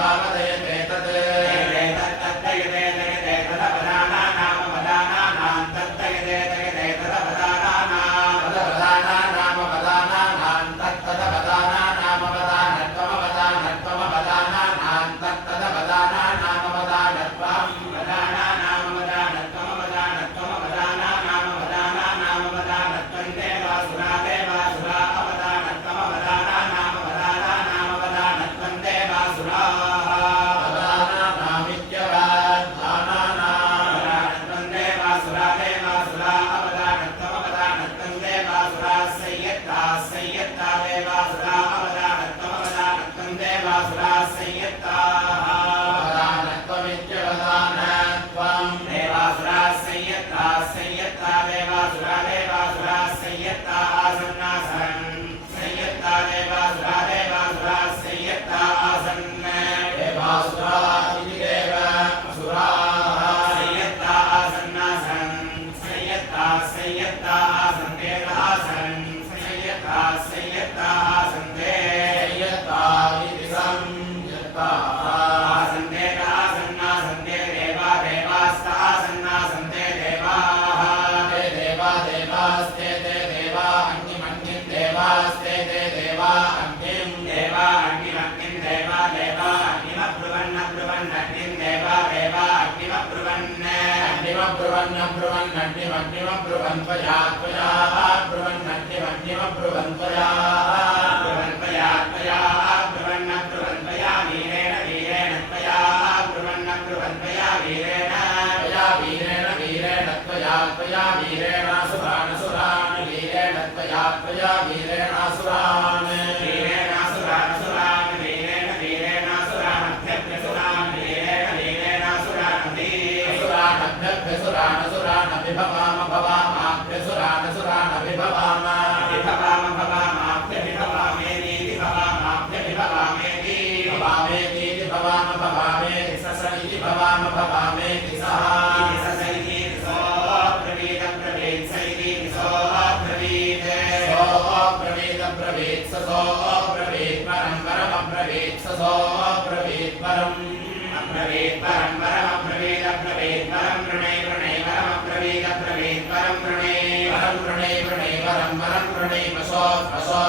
भावदयते ब्रुवन्त्वया त्वया ब्रुवन्नग्निमग्निमब्रुवन्त्वया ब्रुवन्त्वया त्वया ब्रुवन्नब्रुवन्त्वया वीरेण वीरेण त्वया ब्रुवन्नब्रुवन्त्वया वीरेण त्वया वीरेण वीरेण त्वया त्वया वीरेणासुरानसुरान् वीरेण त्वया त्वया वीरेणासुरान् वीरेणासुरानसुरान् वीरेण वीरेणासुरानभ्यभ्यसुरान् वीरेण वीरेणासुरानभ्यसुरानसुरानभिभवाम भवामाभ्यसुरानसुरानभिभवाम विभवाम भवामाभ्यभिभवामेति भवामाभ्यभिभवामेति भवामेति भवाम भवामेति ससरिति भवाम भवामेति सः ससरिति सोऽब्रवीद ब्रवीत् सरिति सोऽब्रवीत् सोऽब्रवीद ब्रवीत् स सोऽब्रवीत् परं परमब्रवीत् स सोऽब्रवीत् परम् अब्रवीत् परं परमब्रवीत् अब्रवीत् परं वृणे वृणे परमब्रवीत् अब्रवीत् परं वृणे वृणे परं वृणे वृणे परं वृणे वृणे वृणे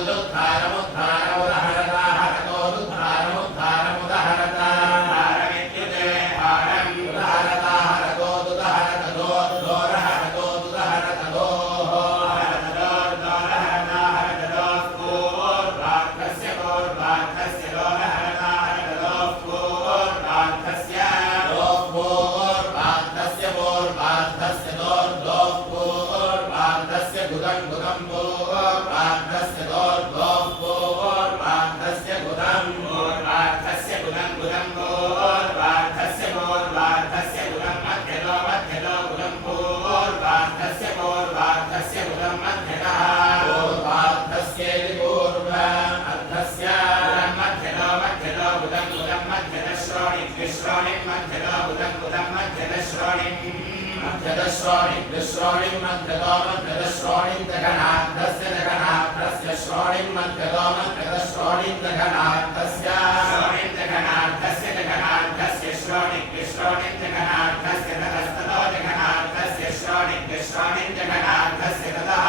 वृणोरुद्धारमुद्धारं वृणोरुद्धारं वृणोरुद्धारं वृणोरुद्धारमुदुद्धारं श्रोणिं मध्यतो मध्यश्रोणिं दघनार्थस्य दघनार्थस्य श्रोणिं मध्यतो मध्यश्रोणिं दघनार्थस्य श्रोणिं दघनार्थस्य दघनार्थस्य श्रोणिं दघनार्थस्य ततस्ततो दघनार्थस्य श्रोणिं दघनार्थस्य ततः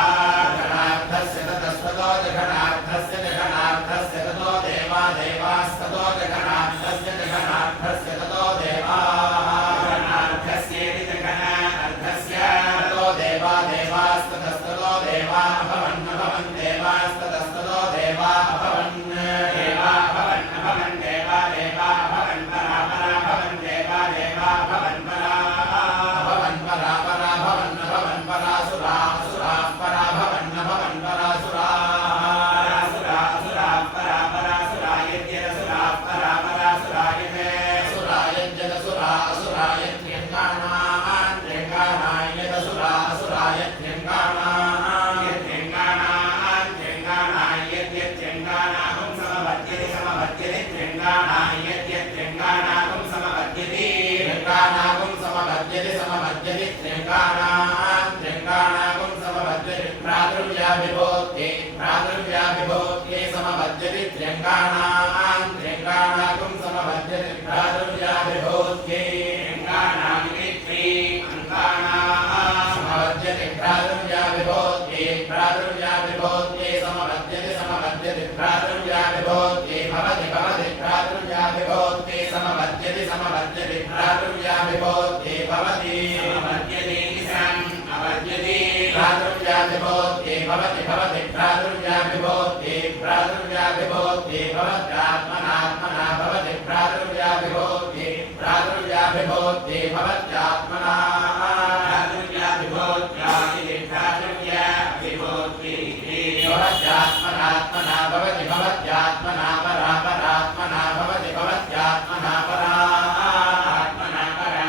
दघनार्थस्य ततस्ततो दघनार्थस्य दघनार्थस्य ततो देवा देवास्ततो दघनार्थस्य दघनार्थस्य ततो देवाः दघनार्थस्येति दघनार्थस्य ततो देवा देवास्ततस्ततो देवा अभवन् अभवन् देवास्ततस्ततो देवा अभवन् देवा अभवन् अभवन् देवा देवा अभवन् परा परा भवन् देवा देवा अभवन् परा अभवन् परा परा भवन् अभवन् परासुरा असुराः परा भवन् अभवन् परासुराः असुराः परा परासुरायत्यसुराः परा परासुरायते असुरायत्यसुरा असुरायत्यङ्गानान् त्यङ्गानायतसुरा असुरायत्यङ्गानान् यत्यङ्गानान् त्यङ्गानायत्यत्यङ्गानाहुं समवर्त्यति समवर्त्यति त्यङ्गानायत्यत्यङ्गानाहुं समवर्त्यति त्यङ्गानाहुं समवर्त्यति समवर्त्यति त्यङ्गानान् त्यङ्गानाहुं समवर्त्यति प्रादुर्व्याभिभूते समवर्त्यति त्यङ्गानान् त्यङ्गानाहुं समवर्त्यति प्रादुर्व्याभिभूते त्यङ्गानामिति समवर्त्यति प्रादुर्व्याभिभूते समवर्त्यति प्रादुर्व्याभिभूते भवति भवति प्रादुर्व्याभिभूते समवर्त्यति प्रादुर्व्याभिभूते भवति समवर्त्यति अवर्त्यति प्रादुर्व्याभिभूते भवति भवति प्रादुर्व्याभिभूते भवत्यात्मनात्मना भवति प्रादुर्व्याभिभूते भवत्यात्मना भवत्यात्मनात्मना भवति भवत्यात्मना परा परात्मना भवति भवत्यात्मना परा आत्मना परा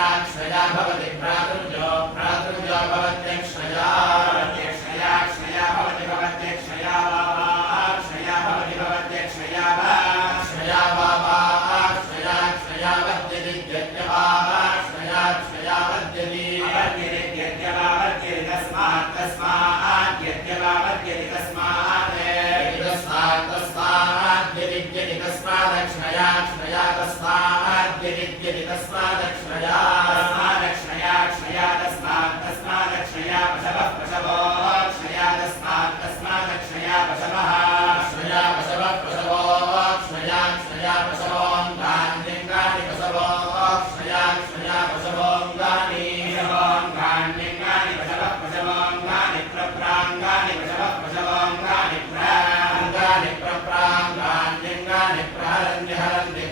क्षया भवति भ्रातृव्यो भ्रातृव्यो भवत्यक्षया क्षया क्षया भवति भवत्यक्षया क्षया भवति भवत्यक्षया क्षया क्षया क्षया वद्यति क्षया क्षया वद्यति तस्मात् तस्मात् यद्यवावद्यति तस्मात् तस्मात् यदिद्यति तस्मादक्षया क्षया तस्मात् यदिद्यति तस्मादक्षया तस्मादक्षया क्षया तस्मात् तस्मादक्षया पशवः पशवो क्षया तस्मात् तस्मादक्षया पशवः क्षया पशवः पशवो क्षया क्षया पशवोऽङ्गानि पशवो क्षया क्षया पशवोऽङ्गानि पशवोऽङ्गानि पशवः पशवोऽङ्गानि प्रप्राङ्गानि पशवः पशवोऽङ्गानि प्राङ्गानि प्रप्राङ्गान्यङ्गानि प्रहरन्ति हरन्ति